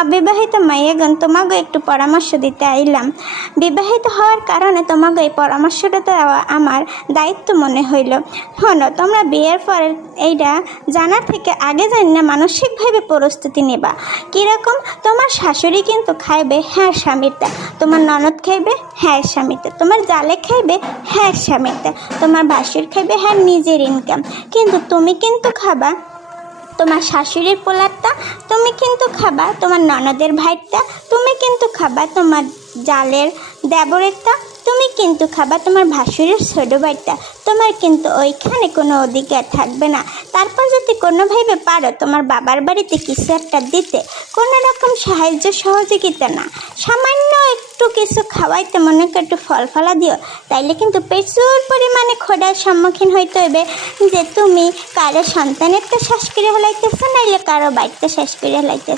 অবিবাহিত মাইয়াগণ তোমাকে একটু পরামর্শ দিতে আইলাম। বিবাহিত হওয়ার কারণে তোমাকে এই পরামর্শটা দেওয়া আমার দায়িত্ব মনে হইল। শোনো, তোমরা বিয়ের পরে এইটা জানার থেকে আগে জানি না মানসিকভাবে প্রস্তুতি নেবা। কীরকম, তোমার শাশুড়ি কিন্তু খাইবে হ্যাঁ স্বামীরটা, তোমার ননদ খাইবে হ্যাঁ স্বামীরটা, তোমার জালে খাইবে হ্যাঁ স্বামীরটা, তোমার ভাসুর খাইবে হ্যাঁ নিজের ইনকাম। কিন্তু তুমি কিন্তু খাবা তোমার শাশুড়ির পোলারটা, তুমি কিন্তু খাবা তোমার ননদের ভাইটা, তুমি কিন্তু খাবা তোমার জালের দেবরেরটা, তুমি কিন্তু খাবা তোমার ভাসুরের ছোটো ভাইটা। তোমার কিন্তু ওইখানে কোনো অধিকার থাকবে না। তারপর যদি কোনোভাবে পারো তোমার বাবার বাড়িতে কিছু একটা দিতে, কোনো রকম সাহায্য সহযোগিতা না, সামান্য একটু কিছু খাওয়াইতে, মনে করো একটু ফল ফলা দিও, তাইলে কিন্তু প্রচুর পরিমাণে খোঁড়ার সম্মুখীন হইতে হইবে যে তুমি কারো সন্তানেরটা শেষ করে হলাইতেছো, নাইলে কারো বাড়িতে শেষ করে হলাইতেছো।